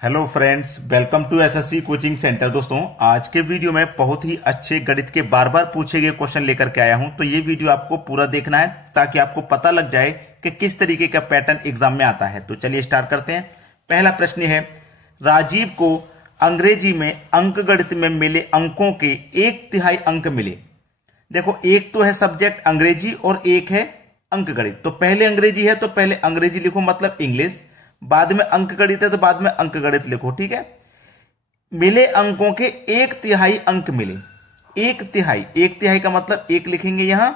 Hello friends, welcome to SSC coaching centre. दोस्तों, आज के वीडियो में बहुत ही अच्छे गणित के बार बार पूछे गए क्वेश्चन लेकर के आया हूं। तो ये वीडियो आपको पूरा देखना है ताकि आपको पता लग जाए कि किस तरीके का पैटर्न एग्जाम में आता है। तो चलिए स्टार्ट करते हैं। पहला प्रश्न है, राजीव को अंग्रेजी में अंकगणित में मिले अंकों के 1/3 अंक मिले। देखो, एक तो है सब्जेक्ट अंग्रेजी और एक है अंकगणित। तो पहले अंग्रेजी है तो पहले अंग्रेजी लिखो, मतलब इंग्लिश। बाद में अंकगणित है तो बाद में अंकगणित लिखो, ठीक है। मिले अंकों के 1/3 अंक मिले। 1/3, 1/3 का मतलब एक लिखेंगे यहां,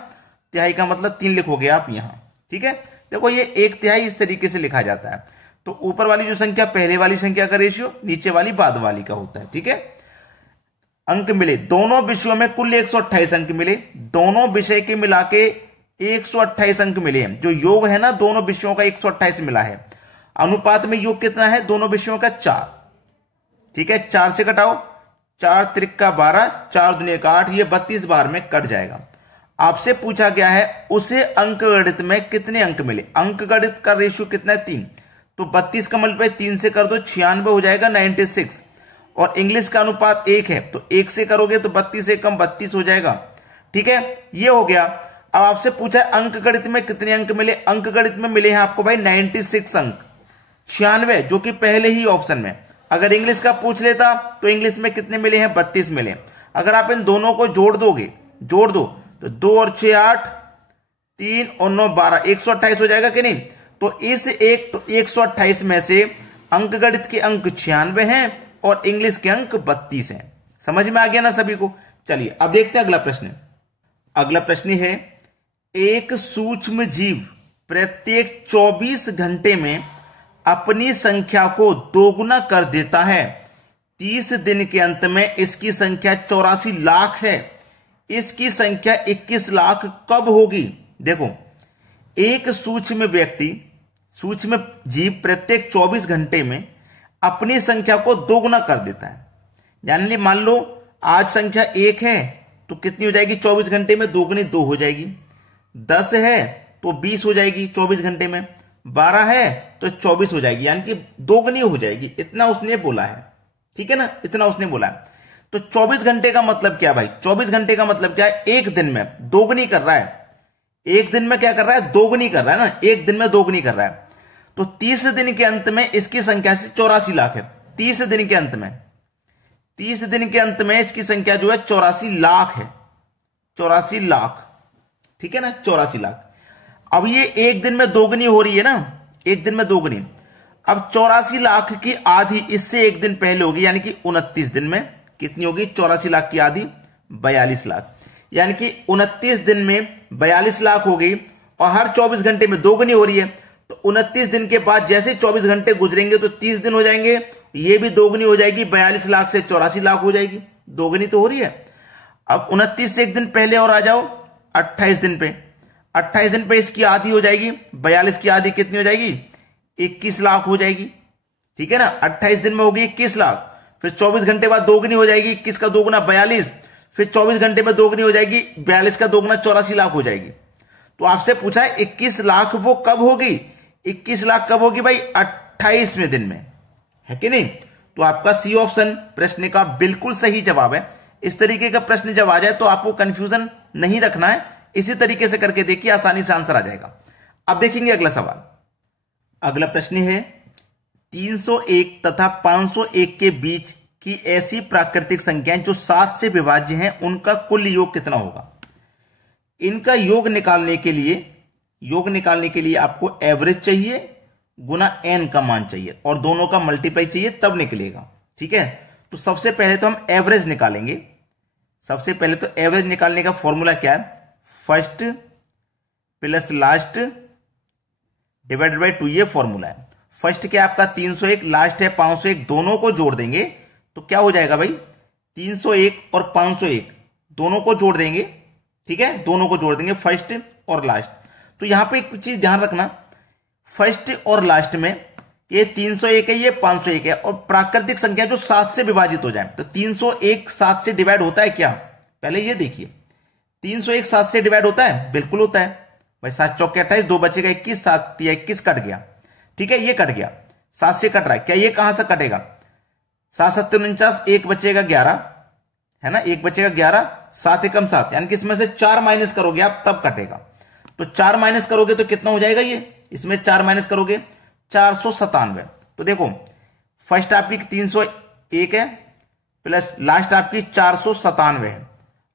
तिहाई का मतलब 3 लिखोगे आप यहां, ठीक है। देखो, ये 1/3 इस तरीके से लिखा जाता है। तो ऊपर वाली जो संख्या पहले वाली संख्या का रेशियो, नीचे वाली बाद वाली का होता है, ठीक है। अंक मिले, दोनों विषयों में कुल 128 अंक मिले। दोनों विषय के मिला के 128 अंक मिले। जो योग है ना दोनों विषयों का 128 मिला है। अनुपात में योग कितना है दोनों विषयों का? 4, ठीक है। 4 से घटाओ, 4 त्रिक 12, 4 दूनी 8, ये 32 बार में कट जाएगा। आपसे पूछा गया है उसे अंकगणित में कितने अंक मिले। अंकगणित का रेशियो कितना है? 3। तो 32 का मल्टीप्लाई 3 से कर दो, 96 हो जाएगा, 96। और इंग्लिश का अनुपात 1 है तो 1 से करोगे तो 32 से कम 32 हो जाएगा, ठीक है। ये हो गया। अब आपसे पूछा है अंकगणित में कितने अंक मिले। अंकगणित में मिले हैं आपको भाई 96 अंक, 96, जो कि पहले ही ऑप्शन में। अगर इंग्लिश का पूछ लेता तो इंग्लिश में कितने मिले हैं? 32 मिले। अगर आप इन दोनों को जोड़ दो तो 2 और 6 8, 3 और 9 12, 128 हो जाएगा कि नहीं। तो इस 128 में से अंकगणित के अंक 96 हैं और इंग्लिश के अंक 32 हैं। समझ में आ गया ना सभी को। चलिए अब देखते हैं अगला प्रश्न। अगला प्रश्न है, एक सूक्ष्म जीव प्रत्येक 24 घंटे में अपनी संख्या को दोगुना कर देता है। 30 दिन के अंत में इसकी संख्या 84 लाख है। इसकी संख्या 21 लाख कब होगी? देखो, एक सूक्ष्म जीव प्रत्येक 24 घंटे में अपनी संख्या को दोगुना कर देता है। यानी मान लो आज संख्या 1 है तो कितनी हो जाएगी 24 घंटे में? दोगुनी 2 हो जाएगी। 10 है तो 20 हो जाएगी 24 घंटे में। 12 है तो 24 हो जाएगी, यानी कि दोगुनी हो जाएगी। इतना उसने बोला है, ठीक है ना, इतना उसने बोला है। तो 24 घंटे का मतलब क्या भाई? 24 घंटे का मतलब क्या है? एक दिन में दोगुनी कर रहा है। एक दिन में क्या कर रहा है? दोगुनी कर रहा है ना, एक दिन में दोगुनी कर रहा है। तो 30 दिन के अंत में इसकी संख्या से 84 लाख है। 30 दिन के अंत में इसकी संख्या जो है 84 लाख है। 84 लाख, ठीक है ना, 84 लाख। अब ये एक दिन में दोगुनी हो रही है ना, एक दिन में दोगुनी। अब 84 लाख की आधी इससे एक दिन पहले होगी, यानी कि 29 दिन में कितनी होगी? 84 लाख की आधी 42 लाख, यानी कि 29 दिन में 42 लाख हो गई। और हर 24 घंटे में दोगुनी हो रही है। तो 29 दिन के बाद जैसे 24 घंटे गुजरेंगे तो 30 दिन हो जाएंगे, ये भी दोगुनी हो जाएगी, 42 लाख से 84 लाख हो जाएगी। दोगुनी तो हो रही है। अब 29 से एक दिन पहले और आ जाओ 28 दिन पे। 28 दिन पे इसकी आधी हो जाएगी, 42 की आधी कितनी हो जाएगी? 21 लाख हो जाएगी, ठीक है ना। 28 दिन में होगी 21 लाख। फिर 24 घंटे बाद दोगुनी हो जाएगी, 21 का दोगुना 42। फिर 24 घंटे में दोगुनी हो जाएगी, 42 का दोगुना 84 लाख हो जाएगी। तो आपसे पूछा है 21 लाख वो कब होगी? 21 लाख कब होगी भाई? 28वें दिन में, है कि नहीं। तो आपका सी ऑप्शन प्रश्न का बिल्कुल सही जवाब है। इस तरीके का प्रश्न जब आ जाए तो आपको कंफ्यूजन नहीं रखना है, इसी तरीके से करके देखिए, आसानी से आंसर आ जाएगा। अब देखेंगे अगला सवाल। अगला प्रश्न है, 301 तथा 501 के बीच की ऐसी प्राकृतिक संख्याएं जो 7 से विभाज्य हैं, उनका कुल योग कितना होगा? इनका योग निकालने के लिए आपको एवरेज चाहिए गुना n का मान चाहिए और दोनों का मल्टीप्लाई चाहिए, तब निकलेगा, ठीक है। तो सबसे पहले तो हम एवरेज निकालेंगे। सबसे पहले तो एवरेज निकालने का फॉर्मूला क्या है? First plus last divided by 2, ये फॉर्मूला है। फर्स्ट क्या आपका 301, लास्ट है 501, दोनों को जोड़ देंगे तो क्या हो जाएगा भाई? 301 और 501 दोनों को जोड़ देंगे, ठीक है, दोनों को जोड़ देंगे फर्स्ट और लास्ट। तो यहां पे एक चीज ध्यान रखना, फर्स्ट और लास्ट में ये 301 है, ये 501 है, और प्राकृतिक संख्या जो 7 से विभाजित हो जाए। तो 301 7 से डिवाइड होता है क्या? पहले ये देखिए, 301 7 से डिवाइड होता है? बिल्कुल होता है भाई। 7 चौके 28, 2 बचेगा 21, 7 या 21 कट गया, ठीक है, ये कट गया। 7 से कट रहा है, क्या ये कहां से कटेगा? 7 7 49, एक बचेगा 11, है ना, एक बचेगा 11, 7 एकम 7, यानी कि इसमें से 4 माइनस करोगे आप तब कटेगा। तो 4 माइनस करोगे तो कितना हो जाएगा ये, इसमें 4 माइनस करोगे 497। तो देखो फर्स्ट आपकी 301 है प्लस लास्ट आपकी 497 है।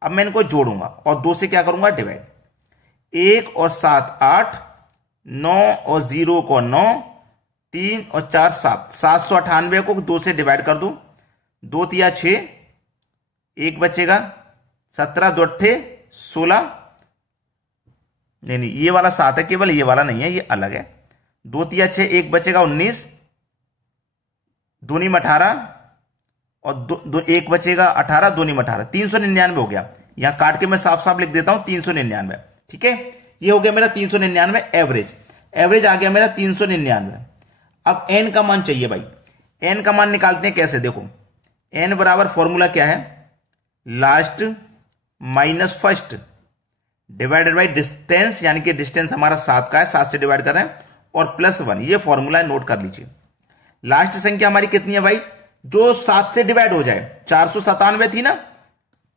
अब मैं इनको जोड़ूंगा और 2 से क्या करूंगा डिवाइड, 1 और 7 8, 9 और 0 को 9, 3 और 4 7, 798 को 2 से डिवाइड कर दो, 2 तिया 6, एक बचेगा 17, 2 अट्ठे 16, नहीं ये वाला 7 है, केवल ये वाला नहीं है, ये अलग है, 2 तिया 6, एक बचेगा 19, 2 नीम 18 और एक बचेगा 18, 2 नीम 18, 399 हो गया। यहां काट के मैं साफ साफ लिख देता हूं 399, ठीक है, ये हो गया मेरा 399 एवरेज। एवरेज आ गया मेरा 399। अब एन का मान चाहिए भाई, एन का मान निकालते हैं कैसे, देखो एन बराबर फॉर्मूला क्या है, last minus first divided by distance, यानी कि डिस्टेंस हमारा 7 का है, 7 से डिवाइड कर रहे हैं, और प्लस 1, ये फॉर्मूला है, नोट कर लीजिए। लास्ट संख्या हमारी कितनी है भाई, जो 7 से डिवाइड हो जाए, 497 थी ना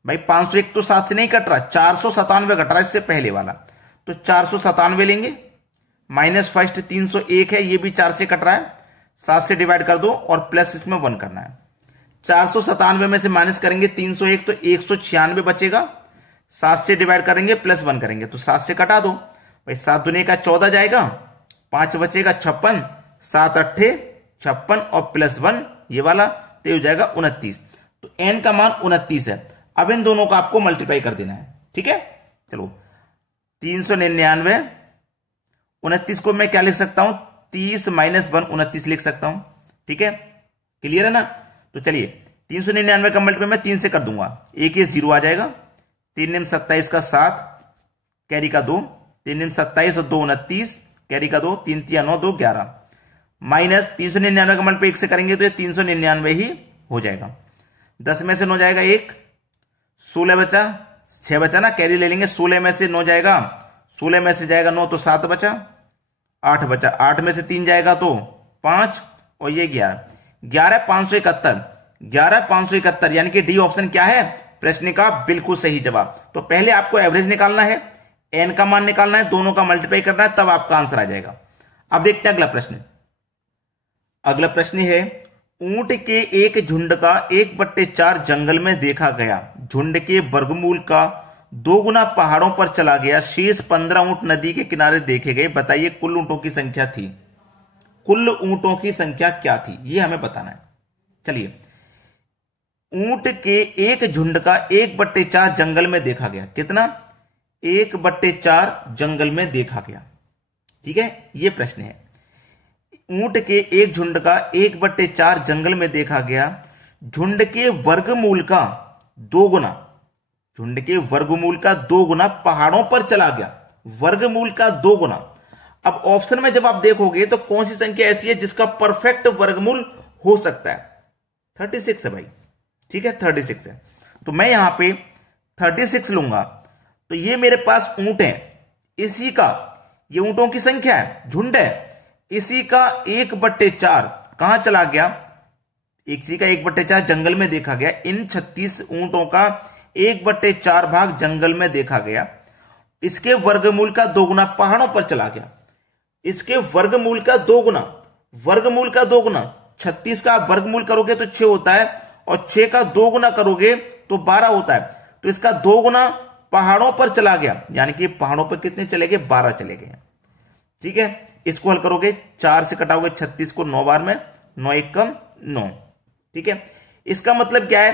भाई, 501 तो 7 से नहीं कट रहा, 497 कट रहा है, इससे पहले वाला, तो 497 लेंगे, माइनस फर्स्ट 301 है, ये भी 4 से कट रहा है, 7 से डिवाइड कर दो और प्लस इसमें 1 करना है। 497 में से माइनस करेंगे 301 तो 196 बचेगा, 7 से डिवाइड करेंगे प्लस 1 करेंगे तो 7 से कटा दो भाई, 7 दूनी का 14 जाएगा, 5 बचेगा 56, 7 अट्ठे 56 और प्लस 1 ये वाला, तो हो जाएगा 29। तो एन का मान 29 है। अब इन दोनों का आपको मल्टीप्लाई कर देना है, ठीक है। चलो 399, 29 को मैं क्या लिख सकता हूं, 30 माइनस 1 29 लिख सकता हूं, ठीक है, क्लियर है ना। तो चलिए 399 का मल्टीप्लाई मैं 3 से कर दूंगा, एक ये 0 आ जाएगा, 3 निम 27 का 7 कैरी का 2, 3 निम 27 और 2 29 कैरी का 2, 3 तिया 9 2 11, माइनस 399 का मल्टीप्लाई 1 से करेंगे तो ये 399 ही हो जाएगा। 10 में से 9 जाएगा 1, 16 बचा, 6 बचा ना, कैरी ले लेंगे, 16 में से 9 जाएगा, 16 में से जाएगा 9 तो 7 बचा, 8 बचा, 8 में से 3 जाएगा तो 5 और ये 11, 11 571, 11 571, यानी कि डी ऑप्शन क्या है प्रश्न का बिल्कुल सही जवाब। तो पहले आपको एवरेज निकालना है, एन का मान निकालना है, दोनों का मल्टीप्लाई करना है, तब आपका आंसर आ जाएगा। अब देखते हैं अगला प्रश्न। अगला प्रश्न है, ऊंट के एक झुंड का 1/4 जंगल में देखा गया, झुंड के वर्गमूल का 2 गुना पहाड़ों पर चला गया, शेष 15 ऊंट नदी के किनारे देखे गए, बताइए कुल ऊंटों की संख्या थी, कुल ऊंटों की संख्या क्या थी, ये हमें बताना है। चलिए, ऊंट के एक झुंड का 1/4 जंगल में देखा गया, कितना, 1/4 जंगल में देखा गया, ठीक है, ये प्रश्न है। ऊंट के एक झुंड का 1/4 जंगल में देखा गया, झुंड के वर्गमूल का 2 गुना, झुंड के वर्गमूल का 2 गुना पहाड़ों पर चला गया, वर्गमूल का 2 गुना। अब ऑप्शन में जब आप देखोगे तो कौन सी संख्या ऐसी है जिसका परफेक्ट वर्गमूल हो सकता है, 36 है भाई, ठीक है, 36 है। तो मैं यहां पे 36 लूंगा, तो ये मेरे पास ऊंट है, इसी का, ये ऊंटों की संख्या है, झुंड है, इसी का 1/4 कहां चला गया, इसी का 1/4 जंगल में देखा गया, इन 36 ऊंटों का 1/4 भाग जंगल में देखा गया, इसके वर्गमूल का 2 गुना पहाड़ों पर चला गया, इसके वर्गमूल का 2 गुना, वर्गमूल का 2 गुना, 36 का वर्गमूल करोगे तो 6 होता है, और 6 का 2 गुना करोगे तो 12 होता है, तो इसका 2 गुना पहाड़ों पर चला गया, यानी कि पहाड़ों पर कितने चले गए, 12 चले गए, ठीक है। इसको हल करोगे, 4 से कटाओगे 36 को 9 बार में, 9 1 कम 9, ठीक है। इसका मतलब क्या है,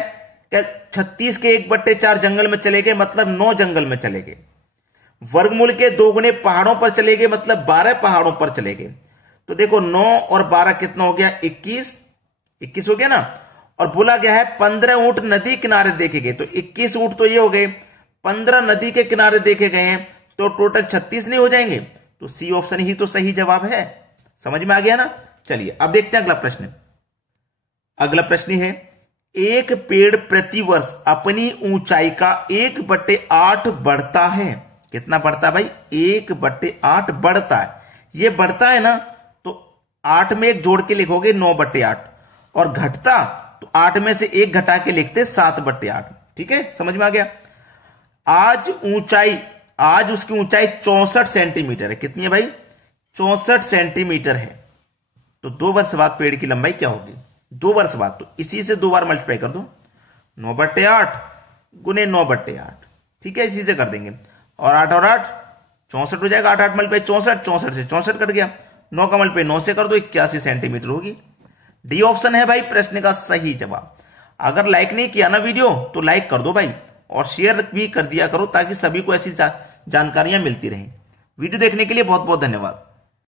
क्या 36 के 1/4 जंगल में चले गए, मतलब 9 जंगल में चले गए, वर्गमूल के 2 गुने पहाड़ों पर चले गए, मतलब 12 पहाड़ों पर चले गए। तो देखो 9 और 12 कितना हो गया, 21 हो गया ना, और बोला गया है 15 ऊंट नदी किनारे देखे गए, तो 21 ऊंट तो ये हो गए, 15 नदी के किनारे देखे गए हैं, तो टोटल 36 नहीं हो जाएंगे, तो सी ऑप्शन ही तो सही जवाब है। समझ में आ गया ना। चलिए अब देखते हैं अगला प्रश्न। अगला प्रश्न है, एक पेड़ प्रतिवर्ष अपनी ऊंचाई का 1/8 बढ़ता है, कितना बढ़ता है भाई, 1/8 बढ़ता है, ये बढ़ता है ना, तो 8 में एक जोड़ के लिखोगे 9/8, और घटता तो 8 में से एक घटा के लिखते 7/8। ठीक है, समझ में आ गया। आज उसकी ऊंचाई 64 सेंटीमीटर है। कितनी है भाई? 64 सेंटीमीटर है। तो 2 वर्ष बाद पेड़ की लंबाई क्या होगी? 2 वर्ष बाद, तो इसी से 2 बार मल्टीप्लाई कर दो, 9/8 गुने 9/8। ठीक है, इसी से कर देंगे, और 8 और 8 64 हो जाएगा। 8 8 मल्टीप्लाई 64, 64 से 64 कट गया। 9 का मल्टीप्लाई 9 से कर दो, 81 सेंटीमीटर होगी। डी ऑप्शन है भाई प्रश्न का सही जवाब। अगर लाइक नहीं किया ना वीडियो तो लाइक कर दो भाई, और शेयर भी कर दिया करो ताकि सभी को ऐसी जानकारियां मिलती रहें। वीडियो देखने के लिए बहुत बहुत धन्यवाद।